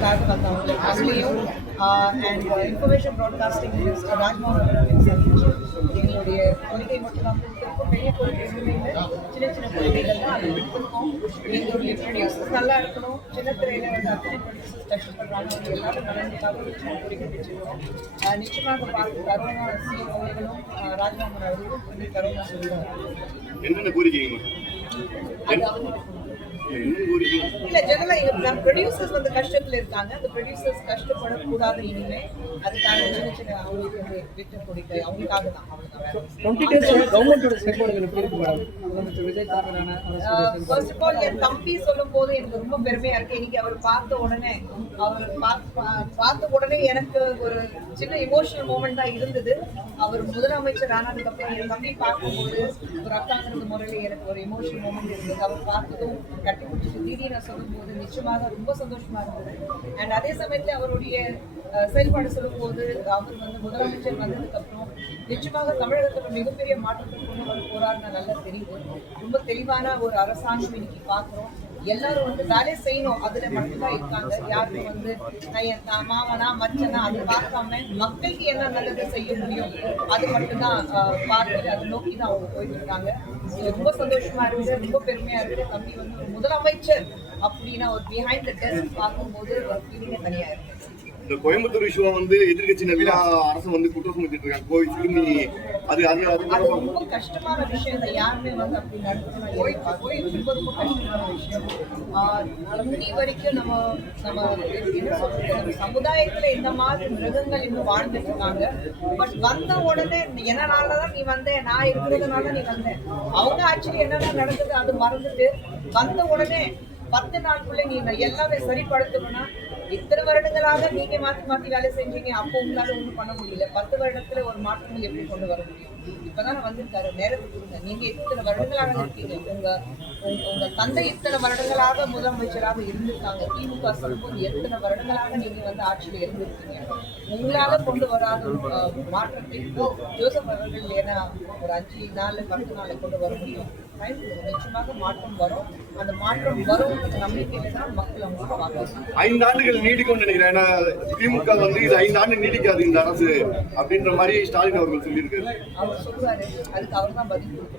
அதுக்காக வந்தவங்க அதுலேயும் and information broadcasting minister Rajmohan அவர்களையும் சந்திச்சு எங்களுடைய கொள்கை மட்டும் தான் கொடுத்துருக்கோம். பெரிய கொள்கை எதுவுமே இல்லை, சின்ன சின்ன கொள்கைகள் தான் அதை கொடுத்துருக்கோம். எங்களுடைய ப்ரொடியூசர்ஸ் நல்லா இருக்கணும், சின்ன திரையில் வந்து அத்தனை ப்ரொடியூசர்ஸ் கஷ்டப்படுறாங்க, அவங்க எல்லாரும் நலனுக்காக ஒரு சின்ன கோரிக்கை வச்சுருக்கோம். நிச்சயமாக பார்த்து தருணா சிஎம் அவர்களும் ராஜ்மோகன் அவர்களும் பண்ணி தருணா சொல்லுவாங்க. என்னென்ன கோரிக்கைங்க? இல்ல ஜெனரலா ப்ரொடியூசர்ஸ் வந்து கஷ்டத்துல இருக்காங்க, அந்த ப்ரொடியூசர்ஸ் கஷ்டப்படக்கூடாது இனிமே. அதுக்காக சின்ன சின்ன அவங்களுக்கு வந்து விட்ட கோரிக்கை அவங்களுக்காக தான். ஃபர்ஸ்ட் ஆஃப் ஆல் என் தம்பி சொல்லும் போது எனக்கு ரொம்ப பெருமையா இருக்கு. இன்னைக்கு அவர் பார்த்த உடனே எனக்கு ஒரு சின்ன இமோஷனல் மூமெண்ட் தான் இருந்தது. அவர் முதலமைச்சர் ஆனதுக்கு அப்புறம் என் தம்பி பார்க்கும்போது ஒரு அக்காங்கிறது முறையில் எனக்கு ஒரு இமோஷனல் மூமெண்ட் இருந்தது. அவர் பார்த்ததும் கட்டி பிடிச்சிட்டு தீடி நான் சொல்லும் போது நிச்சயமாக ரொம்ப சந்தோஷமா இருந்தது. அண்ட் அதே சமயத்துல அவருடைய செயல்பாடு சொல்லும் போது அவர் வந்து முதலமைச்சர் வந்ததுக்கு அப்புறம் நிச்சயமாக தமிழகத்துல மிகப்பெரிய மாற்றத்தை கொண்டு வர போறாருன்னு நல்லா தெரியுது. ரொம்ப தெளிவான ஒரு அரசாங்கம் இன்னைக்கு பாக்குறோம். எல்லாரும் வந்து வேலை செய்யணும், அதுல மட்டும்தான் இருக்காங்க. யாருக்கும் வந்து என் மாமனா மச்சனா அது பார்க்காம மக்களுக்கு என்ன நல்லது செய்ய முடியும் அது மட்டும்தான் பார்த்து அதை நோக்கி தான் அவங்க போயிட்டு இருக்காங்க. ரொம்ப சந்தோஷமா இருக்கு, ரொம்ப பெருமையா இருக்கு. தம்பி வந்து ஒரு முதலமைச்சர் அப்படின்னா ஒரு பிஹைண்ட் த டெஸ்க் பார்க்கும்போது ஒரு ஃபீலிங்கே தனியா இருக்கு. இந்த கோயம்புத்தூர் இஷ்யூவை வந்து எதிர்கட்சியினர் அரசு வந்து குற்றம் சுமத்திட்டு இருக்காங்க. கோவில் சிறுமி அது ரொம்ப கஷ்டமான விஷயம் தான். யாருமே வந்து அப்படி நடக்கணும் ரொம்ப ரொம்ப கஷ்டமான விஷயம். இன்னி வரைக்கும் நம்ம என்ன சொல்றது, நம்ம சமுதாயத்துல இந்த மாதிரி மிருகங்கள் இன்னும் வாழ்ந்துட்டு இருக்காங்க. பட் வந்த உடனே என்னனாலதான் நீ வந்த, நான் இருக்கிறதுனால நீ வந்த, அவங்க ஆக்சுவலி என்னென்ன நடந்தது அது மறந்துட்டு வந்த உடனே 10 நாளுக்குள்ள நீ எல்லாமே சரிப்படுத்தணும்னா இத்தனை வருடங்களாக நீங்க மாத்தி வேலை செஞ்சீங்க, அப்போ உங்களால ஒண்ணும் பண்ண முடியல. 10 வருடத்துல ஒரு மாற்றம் எப்படி கொண்டு வர முடியும்? இப்பதான் வந்திருக்காரு, நேரத்துக்கு கொடுங்க. நீங்க இத்தனை வருடங்களாக இருக்கீங்க, உங்க தந்தை இத்தனை வருடங்களாக முதலமைச்சராக இருந்திருக்காங்க. திமுக சொல்லும்போது எத்தனை வருடங்களாக நீங்க வந்து ஆட்சியில இருந்திருக்கீங்க. உங்களால கொண்டு வராத மாற்றத்தை ஜோசப் அவர்கள் ஏன்னா ஒரு 5 நாள் 10 நாள் கொண்டு வர முடியும். நிச்சயமாக மாற்றம் வரும். அந்த மாற்றம் வரும் நம்பிக்கையில தான் மக்கள் அவங்க பார்க்கலாம். 5 ஆண்டுகள் நீடிக்கும்னு நினைக்கிறேன். ஏன்னா திமுக வந்து இது 5 ஆண்டு நீடிக்காது இந்த அரசு அப்படின்ற மாதிரி ஸ்டாலின் அவர்கள் சொல்லியிருக்காரு. அவர் சொல்றாரு, அதுக்கு அவர் தான் பதில் கொடுக்கணும்.